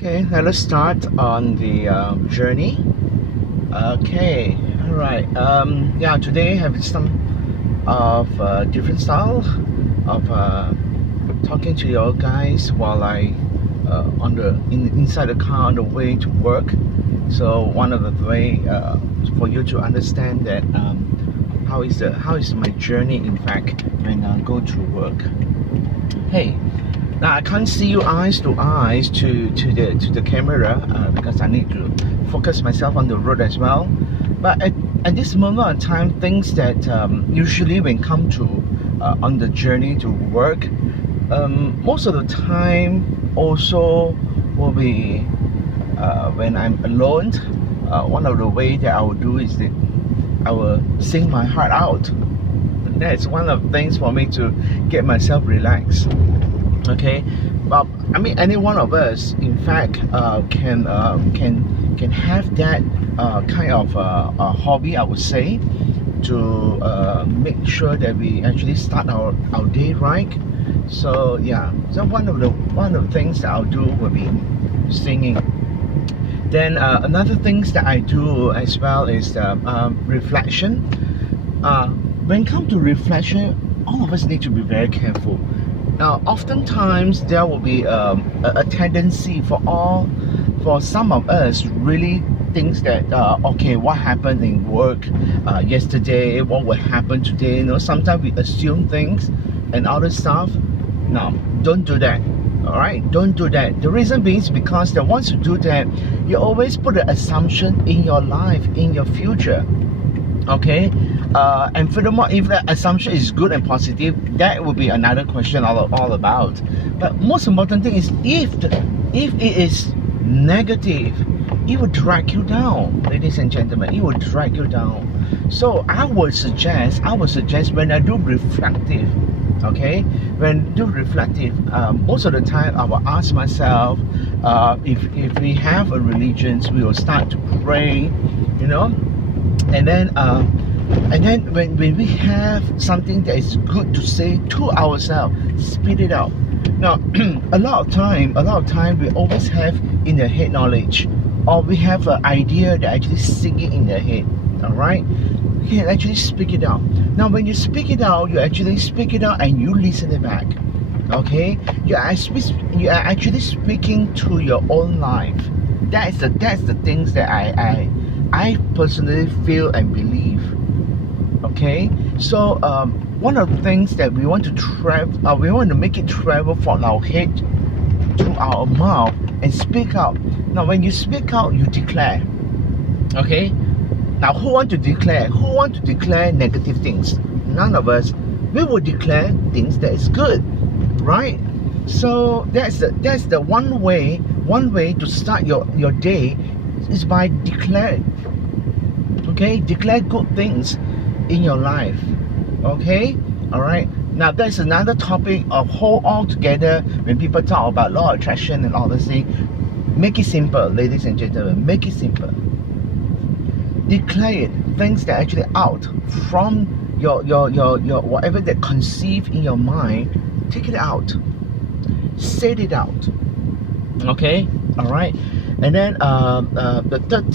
Okay, let us start on the journey. Okay, all right. Yeah, today I have some of different style of talking to you guys while I inside the car on the way to work. So one of the way for you to understand that how is my journey in fact when I go to work. Hey. Now I can't see you eyes to eyes to the camera because I need to focus myself on the road as well. But at this moment of time, things that usually when come to on the journey to work, most of the time also will be when I'm alone. One of the way that I will do is that I will sing my heart out. That's one of the things for me to get myself relaxed. Okay, but I mean, any one of us, in fact, can have that kind of a hobby, I would say, to make sure that we actually start our day right. So yeah, so one of the things that I'll do will be singing. Then another things that I do as well is reflection. When it comes to reflection, all of us need to be very careful. Now, oftentimes there will be a tendency for some of us really thinks that okay, what happened in work yesterday, what will happen today. You know, sometimes we assume things and other stuff. No, don't do that. All right, don't do that. The reason being is because that once you do that, you always put an assumption in your life, in your future. Okay, and furthermore, if the assumption is good and positive, that will be another question all about. But most important thing is if it is negative, it will drag you down, ladies and gentlemen. It will drag you down. So I would suggest when I do reflective, okay, when I do reflective, most of the time I will ask myself, if we have a religion, we will start to pray, you know. And then when we have something that is good to say to ourselves, spit it out. Now, a lot of time we always have in the head knowledge, or we have an idea that actually sing it in the head. All right, you can actually speak it out. Now, when you speak it out, you actually speak it out and you listen it back. Okay, you are actually speaking to your own life. That's the things that I personally feel and believe. Okay, so one of the things that we want to we want to make it travel from our head to our mouth and speak out. Now, when you speak out, you declare. Okay, now who want to declare? Who want to declare negative things? None of us. We will declare things that is good, right? So that's the one way to start your day is by declaring. Okay, declare good things in your life. Okay, all right. Now that's another topic of whole altogether. When people talk about law of attraction and all this thing, make it simple, ladies and gentlemen. Make it simple. Declare it. Things that actually out from your whatever that conceive in your mind. Take it out. Say it out. Okay, all right. And then the third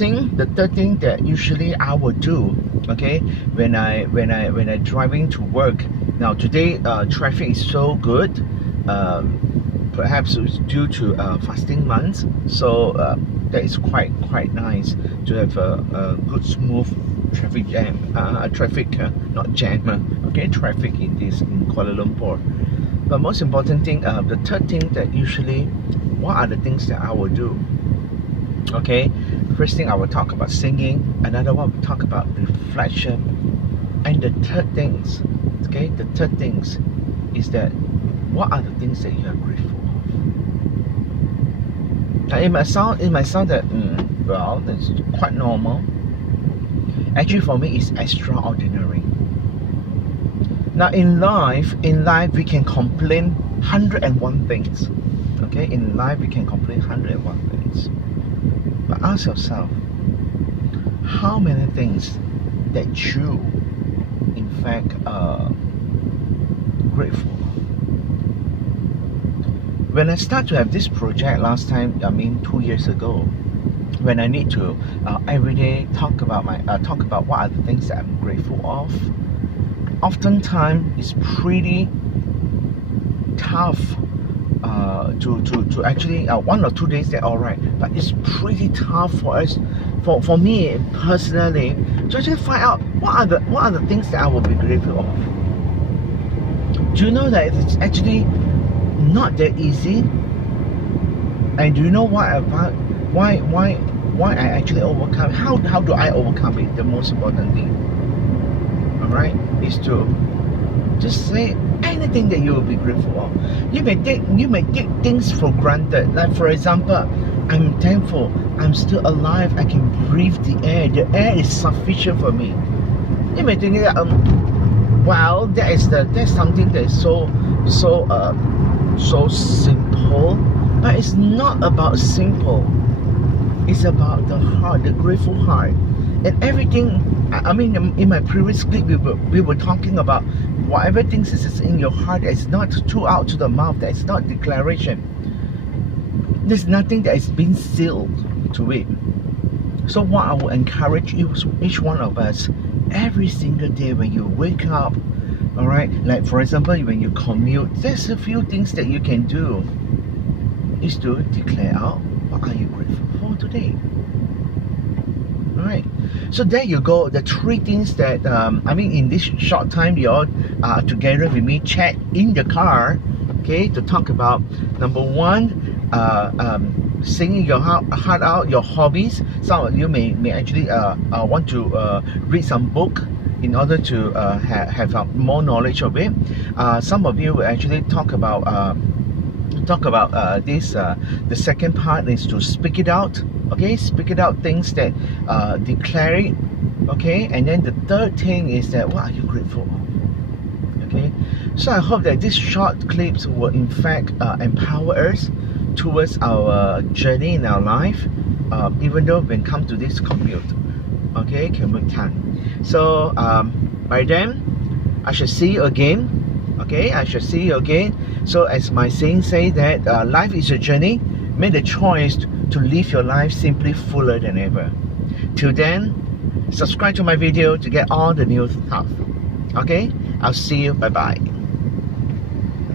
thing that usually I would do, okay, when I driving to work. Now today traffic is so good. Perhaps it's due to fasting months, so that is quite nice to have a good smooth traffic jam. Not jam. Okay, traffic in Kuala Lumpur. But most important thing, the third thing that usually, what are the things that I will do? Okay, first thing I will talk about singing. Another one we talk about reflection, and the third things. Okay, the third things is that what are the things that you are grateful of? Now it might sound that well, that's quite normal. Actually, for me, it's extraordinary. Now in life we can complain 101 things. Okay, in life we can complain 101 things. But ask yourself, how many things that you in fact are grateful? when I start to have this project last time, I mean 2 years ago, when I need to every day talk about what are the things that I'm grateful of, oftentimes it's pretty tough to actually 1 or 2 days they're all right, but it's pretty tough for us, for me personally, to actually find out what are the things that I will be grateful of. Do you know that it's actually not that easy? And do you know why I actually overcome? How do I overcome it? The most important thing, all right, is to just say anything that you will be grateful of. You may take things for granted. Like for example, I'm thankful I'm still alive. I can breathe the air. The air is sufficient for me. You may think that well, that's something that is so simple, but it's not about simple. It's about the heart, the grateful heart, and everything. I mean, in my previous clip, we were talking about whatever things is in your heart that is not too out to the mouth, that is not declaration. There's nothing that is being sealed to it. So what I will encourage each one of us every single day when you wake up, all right, like for example when you commute, there's a few things that you can do, is to declare out what are you grateful for today. All right, so there you go, the 3 things that I mean in this short time you all are together with me, chat in the car, okay, to talk about number 1, singing your heart out, your hobbies. Some of you may actually want to read some book in order to have more knowledge of it. Some of you will actually talk about this. The second part is to speak it out. Okay, speak it out, things that declare it. Okay, and then the third thing is that what are you grateful for? Okay, so I hope that these short clips will in fact empower us towards our journey in our life, even though when come to this commute, okay, commute time. So by then I shall see you again. Okay, I shall see you again. So as my saying say that life is a journey. Make the choice to live your life simply fuller than ever. Till then, subscribe to my video to get all the new stuff. Okay, I'll see you. Bye bye.